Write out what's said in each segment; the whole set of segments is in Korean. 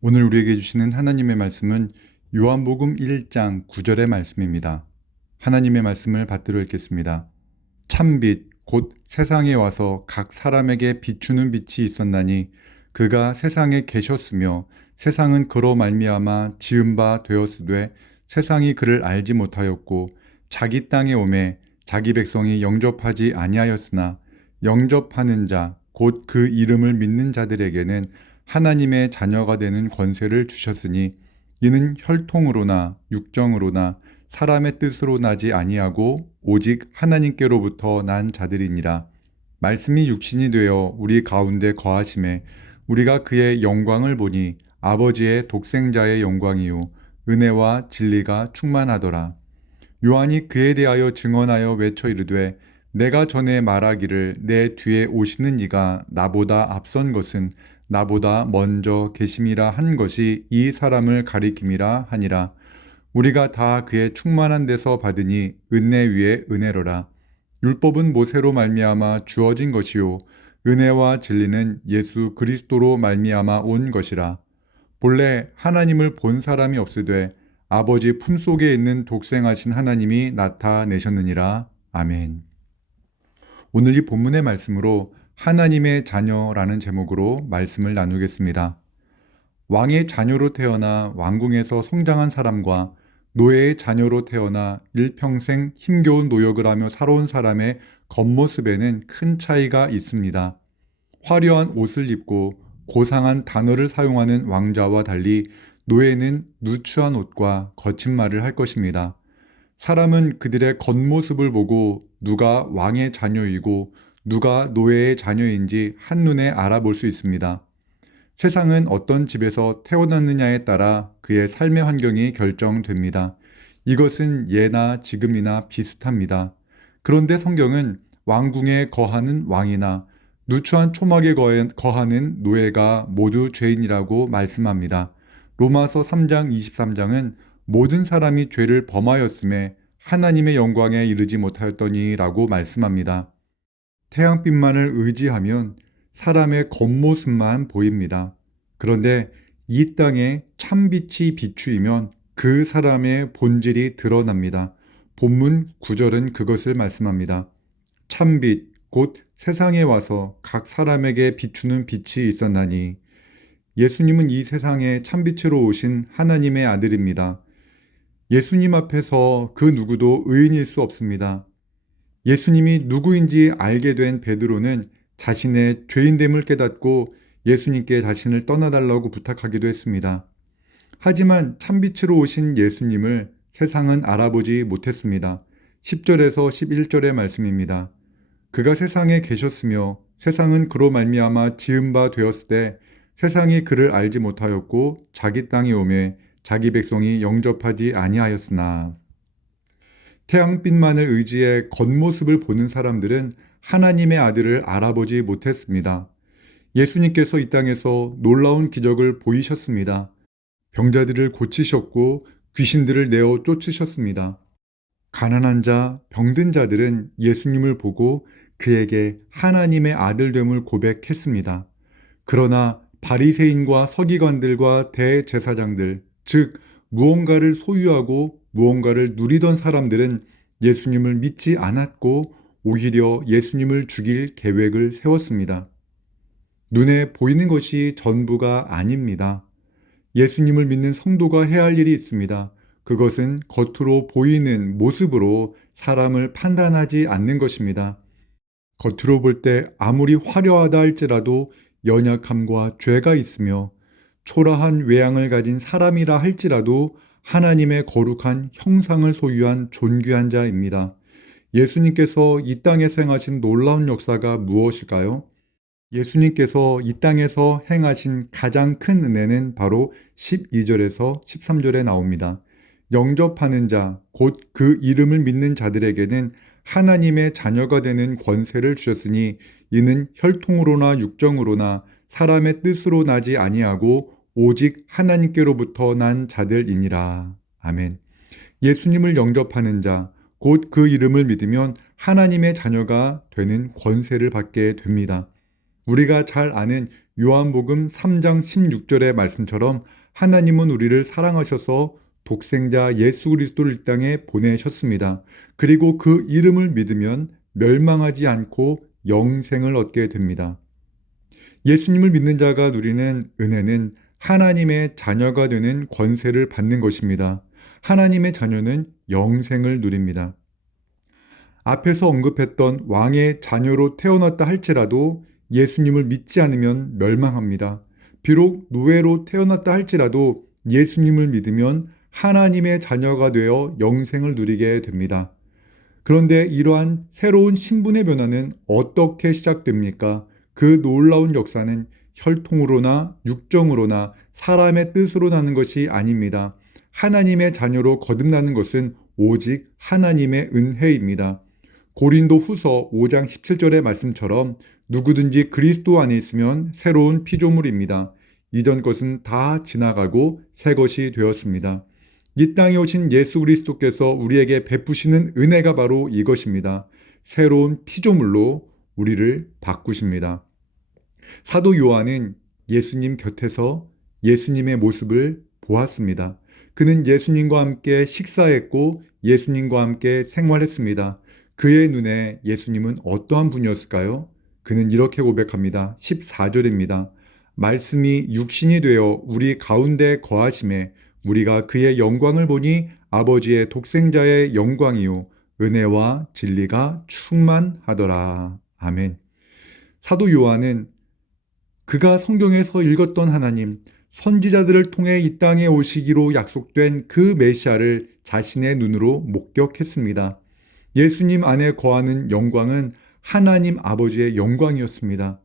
오늘 우리에게 주시는 하나님의 말씀은 요한복음 1장 9절의 말씀입니다. 하나님의 말씀을 받들어 읽겠습니다. 참빛 곧 세상에 와서 각 사람에게 비추는 빛이 있었나니 그가 세상에 계셨으며 세상은 그로 말미암아 지은 바 되었으되 세상이 그를 알지 못하였고 자기 땅에 오매 자기 백성이 영접하지 아니하였으나 영접하는 자 곧 그 이름을 믿는 자들에게는 하나님의 자녀가 되는 권세를 주셨으니 이는 혈통으로나 육정으로나 사람의 뜻으로 나지 아니하고 오직 하나님께로부터 난 자들이니라. 말씀이 육신이 되어 우리 가운데 거하심에 우리가 그의 영광을 보니 아버지의 독생자의 영광이요 은혜와 진리가 충만하더라. 요한이 그에 대하여 증언하여 외쳐 이르되 내가 전에 말하기를 내 뒤에 오시는 이가 나보다 앞선 것은 나보다 먼저 계심이라 한 것이 이 사람을 가리킴이라 하니라. 우리가 다 그의 충만한 데서 받으니 은혜 위에 은혜로라. 율법은 모세로 말미암아 주어진 것이요 은혜와 진리는 예수 그리스도로 말미암아 온 것이라. 본래 하나님을 본 사람이 없으되 아버지 품속에 있는 독생하신 하나님이 나타내셨느니라. 아멘. 오늘 이 본문의 말씀으로 하나님의 자녀라는 제목으로 말씀을 나누겠습니다. 왕의 자녀로 태어나 왕궁에서 성장한 사람과 노예의 자녀로 태어나 일평생 힘겨운 노역을 하며 살아온 사람의 겉모습에는 큰 차이가 있습니다. 화려한 옷을 입고 고상한 단어를 사용하는 왕자와 달리 노예는 누추한 옷과 거친 말을 할 것입니다. 사람은 그들의 겉모습을 보고 누가 왕의 자녀이고 누가 노예의 자녀인지 한눈에 알아볼 수 있습니다. 세상은 어떤 집에서 태어났느냐에 따라 그의 삶의 환경이 결정됩니다. 이것은 예나 지금이나 비슷합니다. 그런데 성경은 왕궁에 거하는 왕이나 누추한 초막에 거하는 노예가 모두 죄인이라고 말씀합니다. 로마서 3장 23장은 모든 사람이 죄를 범하였음에 하나님의 영광에 이르지 못하였더니라고 말씀합니다. 태양빛만을 의지하면 사람의 겉모습만 보입니다. 그런데 이 땅에 참빛이 비추이면 그 사람의 본질이 드러납니다. 본문 9절은 그것을 말씀합니다. 참빛 곧 세상에 와서 각 사람에게 비추는 빛이 있었나니 예수님은 이 세상에 참빛으로 오신 하나님의 아들입니다. 예수님 앞에서 그 누구도 의인일 수 없습니다. 예수님이 누구인지 알게 된 베드로는 자신의 죄인됨을 깨닫고 예수님께 자신을 떠나달라고 부탁하기도 했습니다. 하지만 참빛으로 오신 예수님을 세상은 알아보지 못했습니다. 10절에서 11절의 말씀입니다. 그가 세상에 계셨으며 세상은 그로 말미암아 지은 바 되었을 때 세상이 그를 알지 못하였고 자기 땅에 오매 자기 백성이 영접하지 아니하였으나 태양빛만을 의지해 겉모습을 보는 사람들은 하나님의 아들을 알아보지 못했습니다. 예수님께서 이 땅에서 놀라운 기적을 보이셨습니다. 병자들을 고치셨고 귀신들을 내어 쫓으셨습니다. 가난한 자, 병든 자들은 예수님을 보고 그에게 하나님의 아들됨을 고백했습니다. 그러나 바리새인과 서기관들과 대제사장들, 즉 무언가를 소유하고 무언가를 누리던 사람들은 예수님을 믿지 않았고 오히려 예수님을 죽일 계획을 세웠습니다. 눈에 보이는 것이 전부가 아닙니다. 예수님을 믿는 성도가 해야 할 일이 있습니다. 그것은 겉으로 보이는 모습으로 사람을 판단하지 않는 것입니다. 겉으로 볼 때 아무리 화려하다 할지라도 연약함과 죄가 있으며 초라한 외양을 가진 사람이라 할지라도 하나님의 거룩한 형상을 소유한 존귀한 자입니다. 예수님께서 이 땅에서 행하신 놀라운 역사가 무엇일까요? 예수님께서 이 땅에서 행하신 가장 큰 은혜는 바로 12절에서 13절에 나옵니다. 영접하는 자, 곧 그 이름을 믿는 자들에게는 하나님의 자녀가 되는 권세를 주셨으니 이는 혈통으로나 육정으로나 사람의 뜻으로 나지 아니하고 오직 하나님께로부터 난 자들이니라. 아멘. 예수님을 영접하는 자, 곧 그 이름을 믿으면 하나님의 자녀가 되는 권세를 받게 됩니다. 우리가 잘 아는 요한복음 3장 16절의 말씀처럼 하나님은 우리를 사랑하셔서 독생자 예수 그리스도를 이 땅에 보내셨습니다. 그리고 그 이름을 믿으면 멸망하지 않고 영생을 얻게 됩니다. 예수님을 믿는 자가 누리는 은혜는 하나님의 자녀가 되는 권세를 받는 것입니다. 하나님의 자녀는 영생을 누립니다. 앞에서 언급했던 왕의 자녀로 태어났다 할지라도 예수님을 믿지 않으면 멸망합니다. 비록 노예로 태어났다 할지라도 예수님을 믿으면 하나님의 자녀가 되어 영생을 누리게 됩니다. 그런데 이러한 새로운 신분의 변화는 어떻게 시작됩니까? 그 놀라운 역사는 혈통으로나 육정으로나 사람의 뜻으로 나는 것이 아닙니다. 하나님의 자녀로 거듭나는 것은 오직 하나님의 은혜입니다. 고린도 후서 5장 17절의 말씀처럼 누구든지 그리스도 안에 있으면 새로운 피조물입니다. 이전 것은 다 지나가고 새 것이 되었습니다. 이 땅에 오신 예수 그리스도께서 우리에게 베푸시는 은혜가 바로 이것입니다. 새로운 피조물로 우리를 바꾸십니다. 사도 요한은 예수님 곁에서 예수님의 모습을 보았습니다. 그는 예수님과 함께 식사했고 예수님과 함께 생활했습니다. 그의 눈에 예수님은 어떠한 분이었을까요? 그는 이렇게 고백합니다. 14절입니다. 말씀이 육신이 되어 우리 가운데 거하심에 우리가 그의 영광을 보니 아버지의 독생자의 영광이요 은혜와 진리가 충만하더라. 아멘. 사도 요한은 그가 성경에서 읽었던 하나님, 선지자들을 통해 이 땅에 오시기로 약속된 그 메시아를 자신의 눈으로 목격했습니다. 예수님 안에 거하는 영광은 하나님 아버지의 영광이었습니다.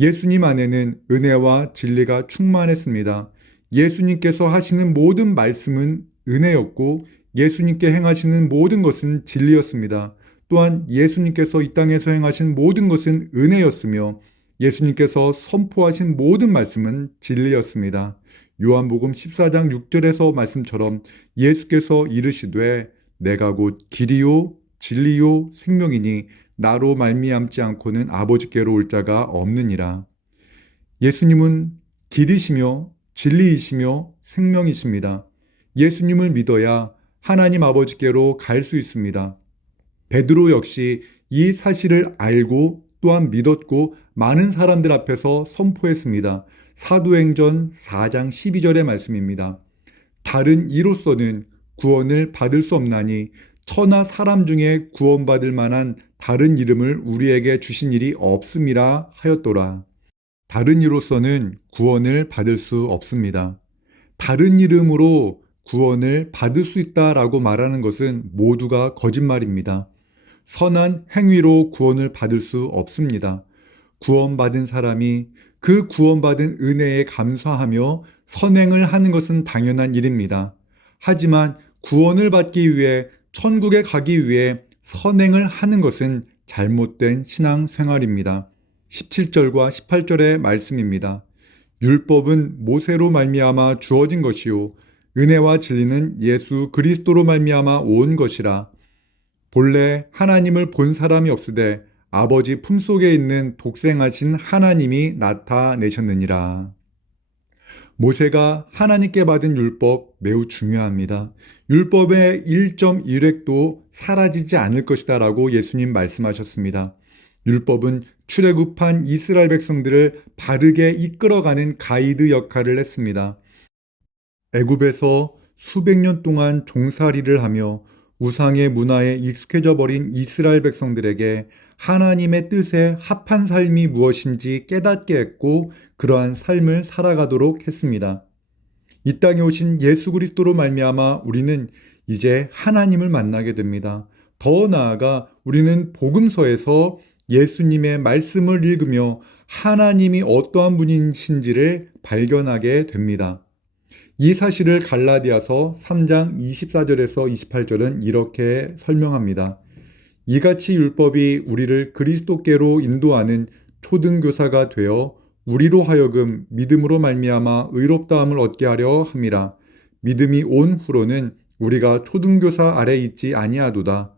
예수님 안에는 은혜와 진리가 충만했습니다. 예수님께서 하시는 모든 말씀은 은혜였고 예수님께 행하시는 모든 것은 진리였습니다. 또한 예수님께서 이 땅에서 행하신 모든 것은 은혜였으며 예수님께서 선포하신 모든 말씀은 진리였습니다. 요한복음 14장 6절에서 말씀처럼 예수께서 이르시되 내가 곧 길이요 진리요 생명이니 나로 말미암지 않고는 아버지께로 올 자가 없느니라. 예수님은 길이시며 진리이시며 생명이십니다. 예수님을 믿어야 하나님 아버지께로 갈 수 있습니다. 베드로 역시 이 사실을 알고 또한 믿었고 많은 사람들 앞에서 선포했습니다. 사도행전 4장 12절의 말씀입니다. 다른 이로서는 구원을 받을 수 없나니 천하 사람 중에 구원받을 만한 다른 이름을 우리에게 주신 일이 없음이라 하였더라. 다른 이로서는 구원을 받을 수 없습니다. 다른 이름으로 구원을 받을 수 있다라고 말하는 것은 모두가 거짓말입니다. 선한 행위로 구원을 받을 수 없습니다. 구원받은 사람이 그 구원받은 은혜에 감사하며 선행을 하는 것은 당연한 일입니다. 하지만 구원을 받기 위해 천국에 가기 위해 선행을 하는 것은 잘못된 신앙생활입니다. 17절과 18절의 말씀입니다. 율법은 모세로 말미암아 주어진 것이요 은혜와 진리는 예수 그리스도로 말미암아 온 것이라. 본래 하나님을 본 사람이 없으되 아버지 품속에 있는 독생하신 하나님이 나타내셨느니라. 모세가 하나님께 받은 율법 매우 중요합니다. 율법의 1.1획도 사라지지 않을 것이다 라고 예수님 말씀하셨습니다. 율법은 출애굽한 이스라엘 백성들을 바르게 이끌어가는 가이드 역할을 했습니다. 애굽에서 수백 년 동안 종살이를 하며 우상의 문화에 익숙해져 버린 이스라엘 백성들에게 하나님의 뜻에 합한 삶이 무엇인지 깨닫게 했고 그러한 삶을 살아가도록 했습니다. 이 땅에 오신 예수 그리스도로 말미암아 우리는 이제 하나님을 만나게 됩니다. 더 나아가 우리는 복음서에서 예수님의 말씀을 읽으며 하나님이 어떠한 분이신지를 발견하게 됩니다. 이 사실을 갈라디아서 3장 24절에서 28절은 이렇게 설명합니다. 이같이 율법이 우리를 그리스도께로 인도하는 초등교사가 되어 우리로 하여금 믿음으로 말미암아 의롭다함을 얻게 하려 함이라. 믿음이 온 후로는 우리가 초등교사 아래 있지 아니하도다.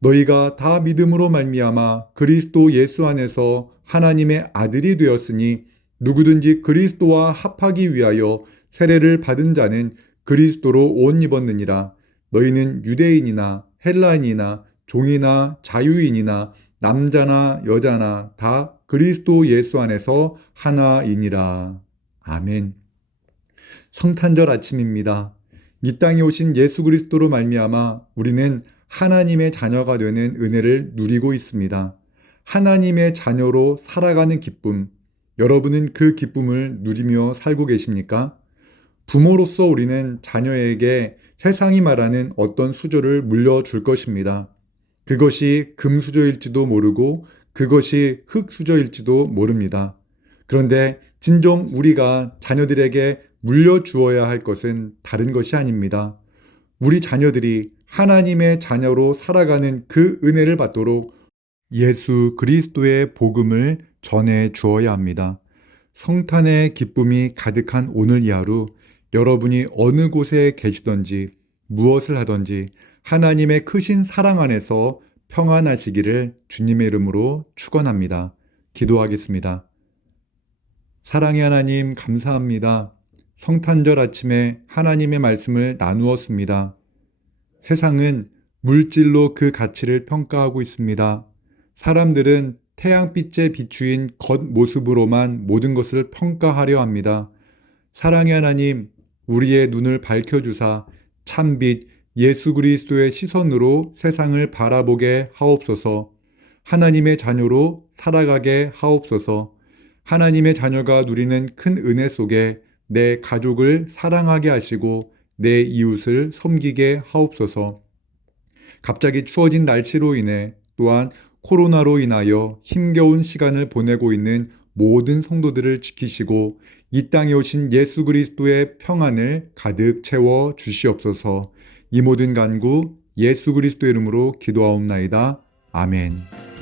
너희가 다 믿음으로 말미암아 그리스도 예수 안에서 하나님의 아들이 되었으니 누구든지 그리스도와 합하기 위하여 세례를 받은 자는 그리스도로 옷 입었느니라. 너희는 유대인이나 헬라인이나 종이나 자유인이나 남자나 여자나 다 그리스도 예수 안에서 하나이니라. 아멘. 성탄절 아침입니다. 이 땅에 오신 예수 그리스도로 말미암아 우리는 하나님의 자녀가 되는 은혜를 누리고 있습니다. 하나님의 자녀로 살아가는 기쁨, 여러분은 그 기쁨을 누리며 살고 계십니까? 부모로서 우리는 자녀에게 세상이 말하는 어떤 수조를 물려줄 것입니다. 그것이 금수저일지도 모르고 그것이 흙수저일지도 모릅니다. 그런데 진정 우리가 자녀들에게 물려주어야 할 것은 다른 것이 아닙니다. 우리 자녀들이 하나님의 자녀로 살아가는 그 은혜를 받도록 예수 그리스도의 복음을 전해 주어야 합니다. 성탄의 기쁨이 가득한 오늘 이 하루, 여러분이 어느 곳에 계시든지 무엇을 하든지 하나님의 크신 사랑 안에서 평안하시기를 주님의 이름으로 축원합니다. 기도하겠습니다. 사랑의 하나님 감사합니다. 성탄절 아침에 하나님의 말씀을 나누었습니다. 세상은 물질로 그 가치를 평가하고 있습니다. 사람들은 태양빛에 비추인 겉모습으로만 모든 것을 평가하려 합니다. 사랑의 하나님, 우리의 눈을 밝혀주사 참빛 예수 그리스도의 시선으로 세상을 바라보게 하옵소서. 하나님의 자녀로 살아가게 하옵소서. 하나님의 자녀가 누리는 큰 은혜 속에 내 가족을 사랑하게 하시고 내 이웃을 섬기게 하옵소서. 갑자기 추워진 날씨로 인해 또한 코로나로 인하여 힘겨운 시간을 보내고 있는 모든 성도들을 지키시고 이 땅에 오신 예수 그리스도의 평안을 가득 채워 주시옵소서. 이 모든 간구 예수 그리스도의 이름으로 기도하옵나이다. 아멘.